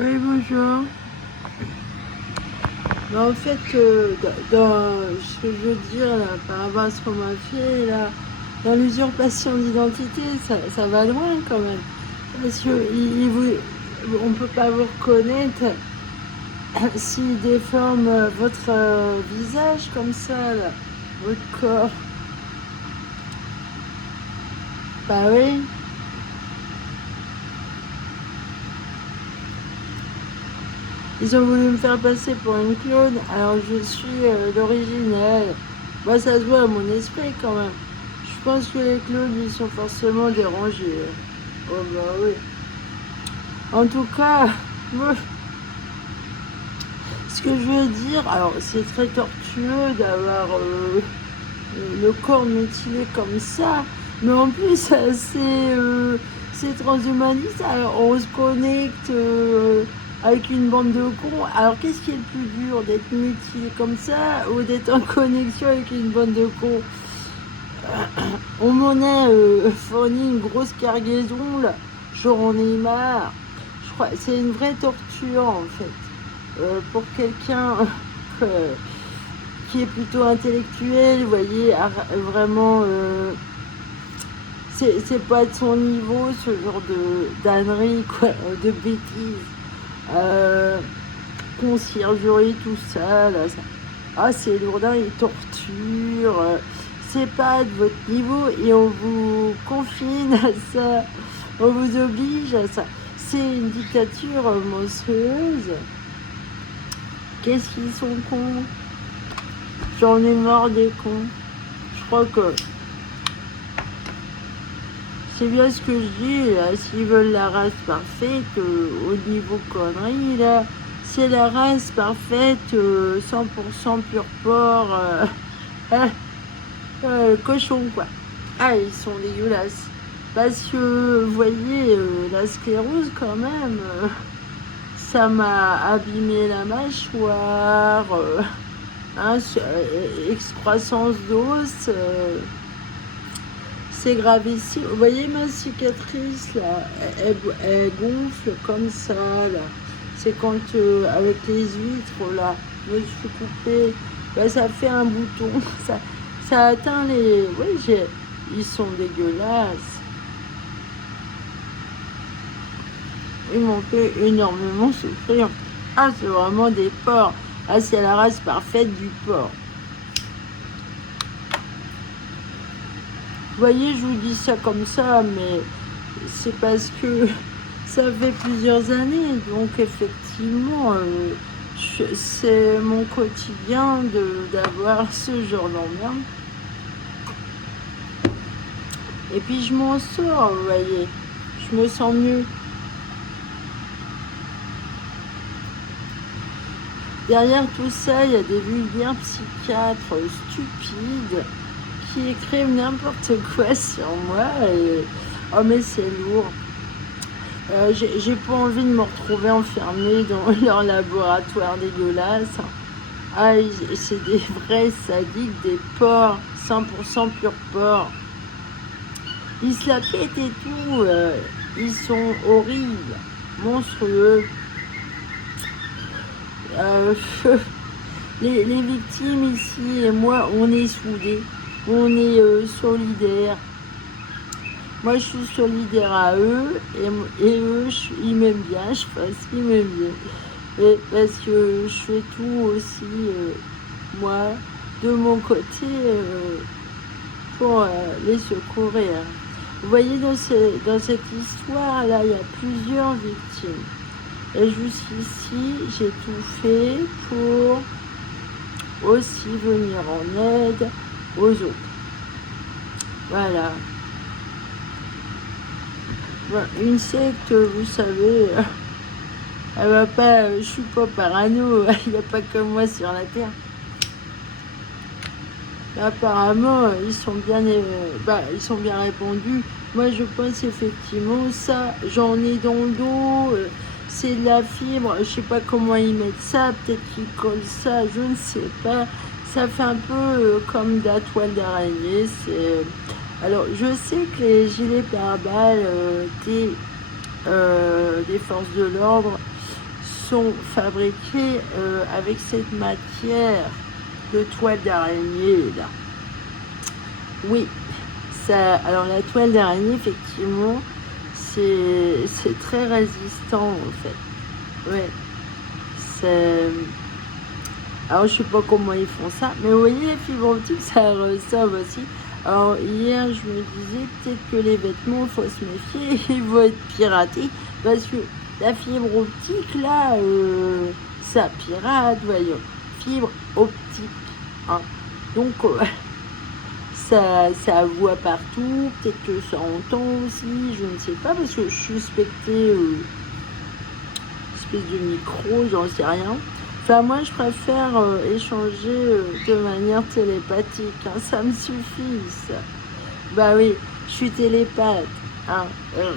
Oui, bonjour. En fait, dans ce que je veux dire là, par rapport à ce qu'on m'a fait, là, dans l'usurpation d'identité, ça va loin quand même. Parce que on ne peut pas vous reconnaître s'il déforme votre visage comme ça, là, votre corps. Bah oui. Ils ont voulu me faire passer pour une clone, alors je suis l'original. Moi, ça se voit à mon esprit quand même. Je pense que les clones, ils sont forcément dérangés. Oh bah oui. En tout cas, moi, ce que je veux dire, alors c'est très tortueux d'avoir le corps mutilé comme ça, mais en plus, c'est transhumaniste. Alors, on se connecte avec une bande de cons. Alors, qu'est-ce qui est le plus dur, d'être mutilé comme ça ou d'être en connexion avec une bande de cons? On m'en a fourni une grosse cargaison, là. J'en ai marre. Je crois c'est une vraie torture, en fait. Pour quelqu'un qui est plutôt intellectuel, vous voyez, vraiment, c'est pas de son niveau, ce genre de d'ânerie, quoi, de bêtises. Euh, Conciergerie, tout ça, là, ça. Ah, c'est lourdin, ils torturent. C'est pas de votre niveau et on vous confine à ça. On vous oblige à ça. C'est une dictature monstrueuse. Qu'est-ce qu'ils sont cons? J'en ai marre des cons. Je crois que c'est bien ce que je dis, là. S'ils veulent la race parfaite, au niveau conneries, là, c'est la race parfaite, 100% pur porc, cochon, quoi. Ah, ils sont dégueulasses. Parce que, vous voyez, la sclérose, quand même, ça m'a abîmé la mâchoire, hein, excroissance d'os. C'est gravissime. Vous voyez ma cicatrice là, elle gonfle comme ça là. C'est quand avec les huîtres là, je me suis coupée, bah, ça fait un bouton. Ça atteint les. Oui, ils sont dégueulasses. Ils m'ont fait énormément souffrir. Ah, c'est vraiment des porcs. Ah, c'est la race parfaite du porc. Vous voyez, je vous dis ça comme ça, mais c'est parce que ça fait plusieurs années, donc effectivement, c'est mon quotidien d'avoir ce genre d'emmerde. Et puis je m'en sors, vous voyez, je me sens mieux. Derrière tout ça, il y a des vulgaires psychiatres stupides qui écrivent n'importe quoi sur moi. Et... oh mais c'est lourd. J'ai pas envie de me retrouver enfermée dans leur laboratoire dégueulasse. Ah, c'est des vrais sadiques, des porcs, 100% pur porc. Ils se la pètent et tout. Ils sont horribles, monstrueux. Euh, les victimes ici et moi, on est soudés. On est solidaires. Moi, je suis solidaire à eux et eux, ils m'aiment bien. Je pense qu'ils m'aiment bien. Et parce que je fais tout aussi, moi, de mon côté, pour les secourir. Vous voyez, dans cette histoire-là, il y a plusieurs victimes. Et jusqu'ici, j'ai tout fait pour aussi venir en aide aux autres. Voilà. Une secte, vous savez, elle va pas, je suis pas parano, il n'y a pas que moi sur la terre. Apparemment, ils sont bien répandus. Moi, je pense effectivement ça. J'en ai dans le dos. C'est de la fibre. Je sais pas comment ils mettent ça. Peut-être qu'ils collent ça. Je ne sais pas. Ça fait un peu comme de la toile d'araignée. Alors, je sais que les gilets pare-balles des forces de l'ordre, sont fabriqués avec cette matière de toile d'araignée là. Oui, ça, alors la toile d'araignée, effectivement, c'est très résistant en fait. Ouais, c'est... Alors je sais pas comment ils font ça, mais vous voyez les fibres optiques, ça ressemble aussi. Alors hier, je me disais peut-être que les vêtements, faut se méfier, ils vont être piratés, parce que la fibre optique là, ça pirate, voyons. Fibre optique, hein. Donc ça voit partout, peut-être que ça entend aussi, je ne sais pas, parce que je suspectais espèce de micro, j'en sais rien. Enfin, moi, je préfère échanger de manière télépathique, hein, ça me suffit, ça. Bah oui, je suis télépathe, hein,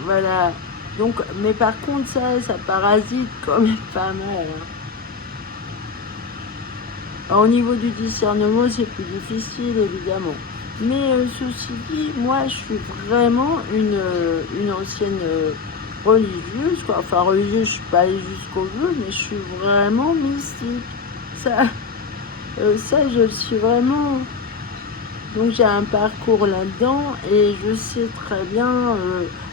voilà. Donc, mais par contre, ça parasite quand même pas mal, hein. Alors, au niveau du discernement, c'est plus difficile, évidemment. Mais ceci dit, moi, je suis vraiment une ancienne religieuse, quoi. Enfin, religieuse, je ne suis pas allée jusqu'au bout, mais je suis vraiment mystique. Ça, ça, je le suis vraiment. Donc, j'ai un parcours là-dedans et je sais très bien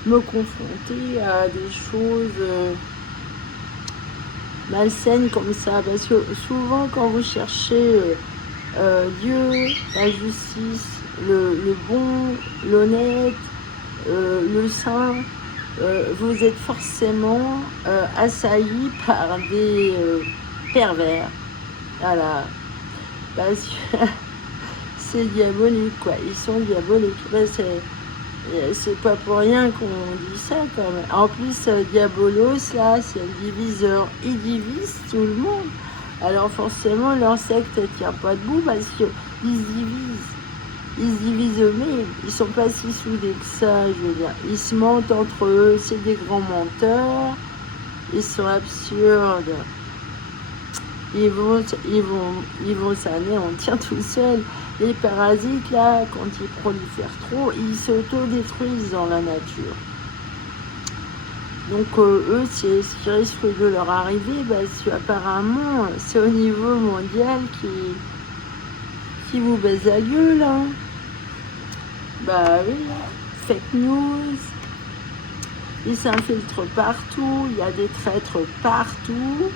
me confronter à des choses malsaines comme ça. Parce que souvent, quand vous cherchez Dieu, la justice, le bon, l'honnête, le saint, vous êtes forcément assailli par des pervers. Voilà. Parce que c'est diabolique, quoi. Ils sont diaboliques. Ben, c'est pas pour rien qu'on dit ça, quand même. En plus, Diabolos, là, c'est le diviseur. Ils divisent tout le monde. Alors forcément, leur secte ne tient pas debout parce qu'ils se divisent. Ils se divisent eux-mêmes. Ils sont pas si soudés que ça, je veux dire. Ils se mentent entre eux. C'est des grands menteurs. Ils sont absurdes. Ils vont s'anéantir tout seuls. Les parasites, là, quand ils prolifèrent trop, ils s'auto-détruisent dans la nature. Donc eux, c'est ce qui risque de leur arriver, parce qu'apparemment, c'est au niveau mondial qui vous baise la gueule, hein. Bah oui, fake news, ils s'infiltrent partout, il y a des traîtres partout.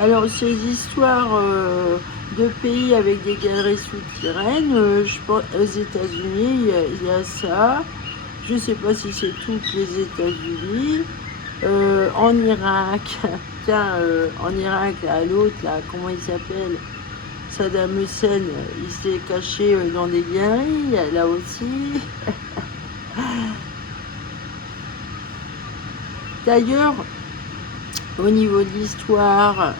Alors ces histoires de pays avec des galeries souterraines, je pense aux États-Unis, il y a ça. Je ne sais pas si c'est toutes les États-Unis. En Irak, tiens, en Irak, là, l'autre, là, comment il s'appelle? Saddam Hussein, il s'est caché dans des galeries, là aussi. D'ailleurs, au niveau de l'histoire,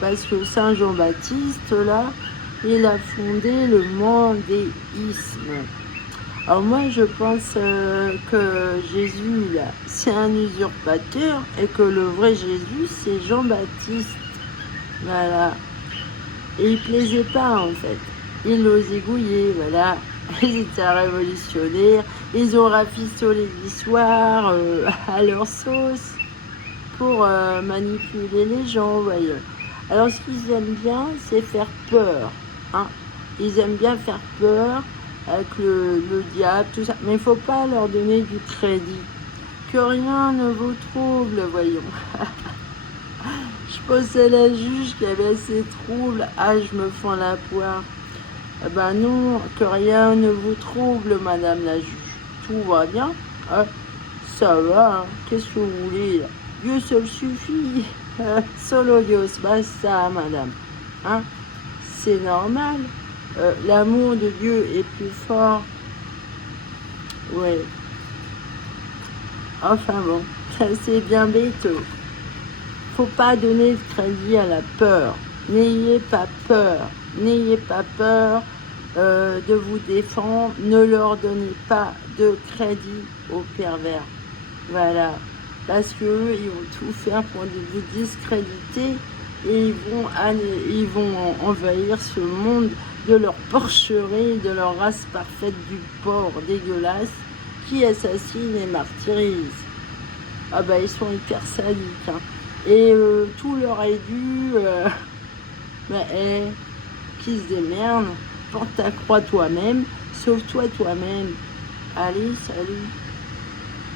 parce que Saint Jean-Baptiste, là, il a fondé le mandéisme. Alors moi, je pense que Jésus, là, c'est un usurpateur et que le vrai Jésus, c'est Jean-Baptiste. Voilà. Et il plaisait pas, en fait. Ils l'ont zigouillé, voilà. Ils étaient révolutionnaires. Ils ont rafistolé l'histoire à leur sauce pour manipuler les gens, voyez. Alors, ce qu'ils aiment bien, c'est faire peur, hein. Ils aiment bien faire peur avec le diable, tout ça. Mais il ne faut pas leur donner du crédit. Que rien ne vous trouble, voyons. Je pensais à la juge qui avait assez trouble. Ah, je me fends la poire. Eh ben non, que rien ne vous trouble, madame la juge. Tout va bien. Ah, ça va, hein. Qu'est-ce que vous voulez? Dieu seul suffit. Solo Dios, basta, madame. Hein? C'est normal. L'amour de Dieu est plus fort. Ouais. Enfin bon, c'est bien bête. Faut pas donner de crédit à la peur. N'ayez pas peur. N'ayez pas peur de vous défendre. Ne leur donnez pas de crédit aux pervers. Voilà. Parce qu'eux, ils vont tout faire pour vous discréditer et ils vont envahir ce monde de leur porcherie, de leur race parfaite du porc dégueulasse qui assassinent et martyrisent. Ah bah ils sont hyper sadiques. Hein. Et tout leur est dû. Bah, qui se démerde, porte ta croix toi-même, sauve-toi toi-même. Allez, salut.